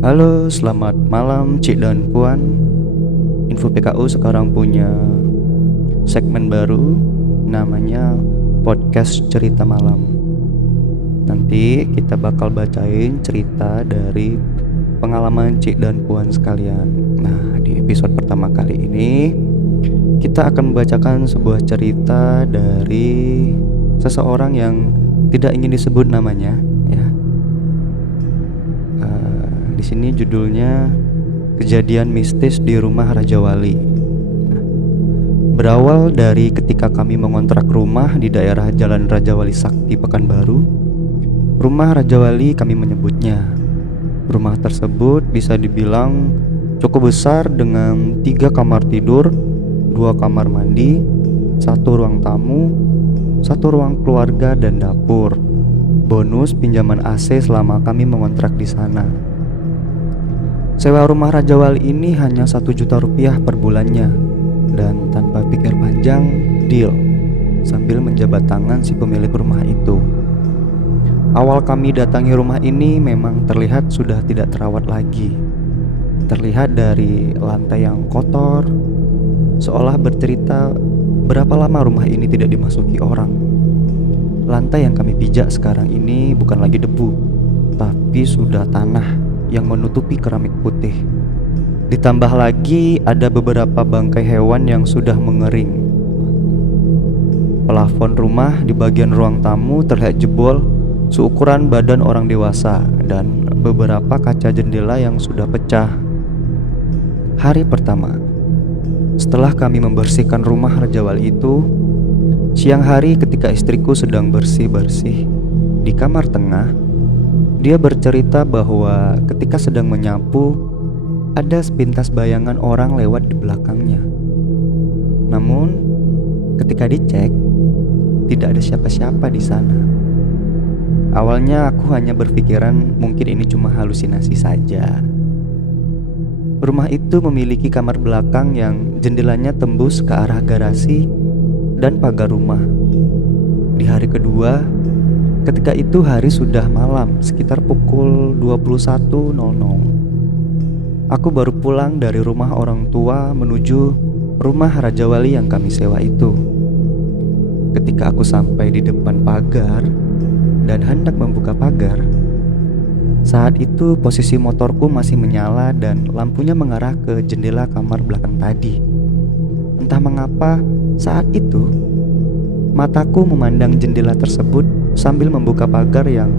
Halo, selamat malam Cik dan Puan. Info PKU sekarang punya segmen baru namanya Podcast Cerita Malam. Nanti kita bakal bacain cerita dari pengalaman Cik dan Puan sekalian. Nah, di episode pertama kali ini kita akan membacakan sebuah cerita dari seseorang yang tidak ingin disebut namanya, ya. Di sini judulnya Kejadian Mistis di Rumah Raja Wali. Berawal dari ketika kami mengontrak rumah di daerah Jalan Raja Wali Sakti, Pekanbaru. Rumah Raja Wali kami menyebutnya. Rumah tersebut bisa dibilang cukup besar dengan 3 kamar tidur, 2 kamar mandi, 1 ruang tamu, 1 ruang keluarga dan dapur. Bonus pinjaman AC selama kami mengontrak di sana. Sewa rumah Raja Wali ini hanya 1 juta rupiah per bulannya. Dan tanpa pikir panjang, deal, sambil menjabat tangan si pemilik rumah itu. Awal kami datangi rumah ini memang terlihat sudah tidak terawat lagi. Terlihat dari lantai yang kotor, seolah bercerita berapa lama rumah ini tidak dimasuki orang. Lantai yang kami pijak sekarang ini bukan lagi debu, tapi sudah tanah yang menutupi keramik putih. Ditambah lagi ada beberapa bangkai hewan yang sudah mengering. Plafon rumah di bagian ruang tamu terlihat jebol seukuran badan orang dewasa dan beberapa kaca jendela yang sudah pecah. Hari pertama setelah kami membersihkan rumah Raja Wali itu, siang hari ketika istriku sedang bersih-bersih di kamar tengah, dia bercerita bahwa ketika sedang menyapu, ada sepintas bayangan orang lewat di belakangnya. Namun, ketika dicek, tidak ada siapa-siapa di sana. Awalnya aku hanya berpikiran mungkin ini cuma halusinasi saja. Rumah itu memiliki kamar belakang yang jendelanya tembus ke arah garasi dan pagar rumah. Di hari kedua, ketika itu hari sudah malam, sekitar pukul 21.00. Aku baru pulang dari rumah orang tua menuju rumah Raja Wali yang kami sewa itu. Ketika aku sampai di depan pagar dan hendak membuka pagar, saat itu posisi motorku masih menyala dan lampunya mengarah ke jendela kamar belakang tadi. Entah mengapa saat itu mataku memandang jendela tersebut sambil membuka pagar yang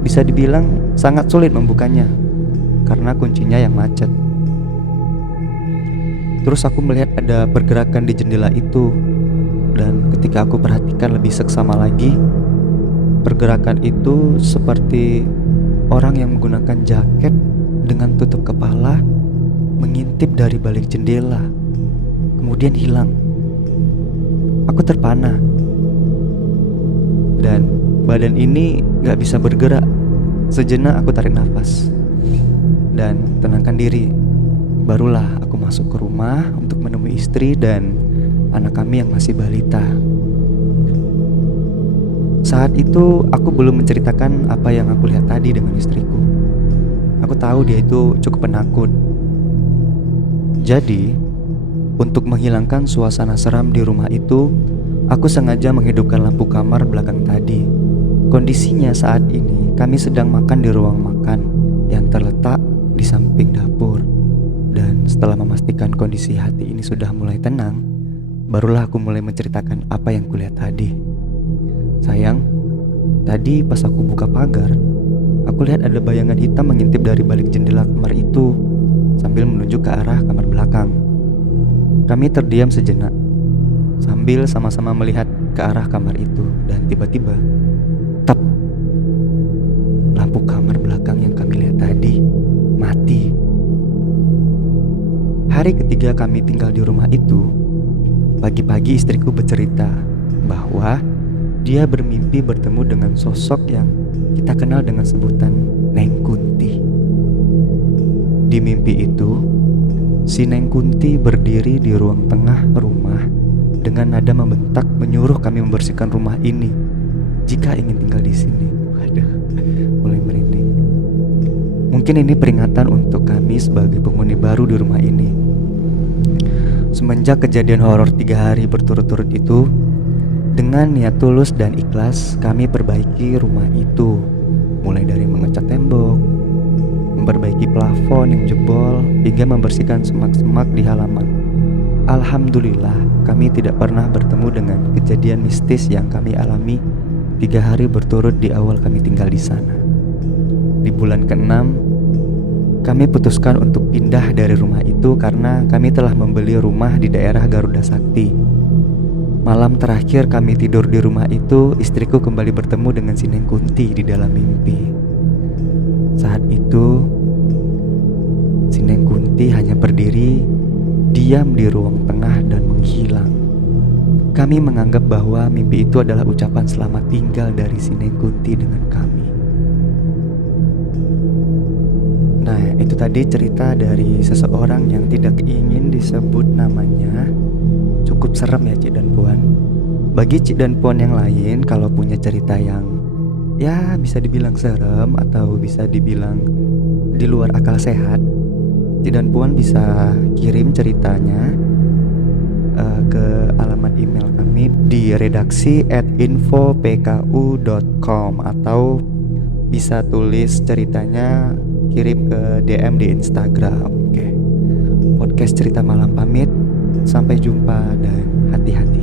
bisa dibilang sangat sulit membukanya karena kuncinya yang macet. Terus aku melihat ada pergerakan di jendela itu, dan ketika aku perhatikan lebih seksama lagi, pergerakan itu seperti orang yang menggunakan jaket dengan tutup kepala mengintip dari balik jendela, kemudian hilang. Aku terpana dan badan ini gak bisa bergerak. Sejenak aku tarik nafas dan tenangkan diri. Barulah aku masuk ke rumah untuk menemui istri dan anak kami yang masih balita. Saat itu aku belum menceritakan apa yang aku lihat tadi dengan istriku. Aku tahu dia itu cukup penakut. Jadi, untuk menghilangkan suasana seram di rumah itu, aku sengaja menghidupkan lampu kamar belakang tadi. Kondisinya saat ini kami sedang makan di ruang makan yang terletak di samping dapur. Dan setelah memastikan kondisi hati ini sudah mulai tenang, barulah aku mulai menceritakan apa yang kulihat tadi. Sayang, tadi pas aku buka pagar, aku lihat ada bayangan hitam mengintip dari balik jendela kamar itu sambil menuju ke arah kamar belakang. Kami terdiam sejenak sambil sama-sama melihat ke arah kamar itu, dan tiba-tiba tep, lampu kamar belakang yang kami lihat tadi mati. Hari ketiga kami tinggal di rumah itu, pagi-pagi istriku bercerita bahwa dia bermimpi bertemu dengan sosok yang kita kenal dengan sebutan Neng Kunti. Di mimpi itu, si Neng Kunti berdiri di ruang tengah rumah dengan nada membentak menyuruh kami membersihkan rumah ini jika ingin tinggal di sini. Waduh, mulai merinding. Mungkin ini peringatan untuk kami sebagai penghuni baru di rumah ini. Semenjak kejadian horor 3 hari berturut-turut itu, dengan niat tulus dan ikhlas kami perbaiki rumah itu. Mulai dari mengecat tembok, memperbaiki plafon yang jebol, hingga membersihkan semak-semak di halaman. Alhamdulillah, kami tidak pernah bertemu dengan kejadian mistis yang kami alami 3 hari berturut di awal kami tinggal di sana. Di bulan ke-6, kami putuskan untuk pindah dari rumah itu karena kami telah membeli rumah di daerah Garuda Sakti. Malam terakhir kami tidur di rumah itu, istriku kembali bertemu dengan si Neng Kunti di dalam mimpi. Saat itu, si Neng Kunti hanya berdiri, diam di ruang tengah dan menghilang. Kami menganggap bahwa mimpi itu adalah ucapan selamat tinggal dari si Neng Kunti dengan kami. Nah, itu tadi cerita dari seseorang yang tidak ingin disebut namanya. Cukup serem ya Cik dan Puan. Bagi Cik dan Puan yang lain, kalau punya cerita yang ya bisa dibilang serem atau bisa dibilang di luar akal sehat, Cik dan Puan bisa kirim ceritanya ke alamat email kami di redaksi@infopku.com, atau bisa tulis ceritanya kirim ke DM di Instagram. Oke. Podcast Cerita Malam pamit. Sampai jumpa dan hati-hati.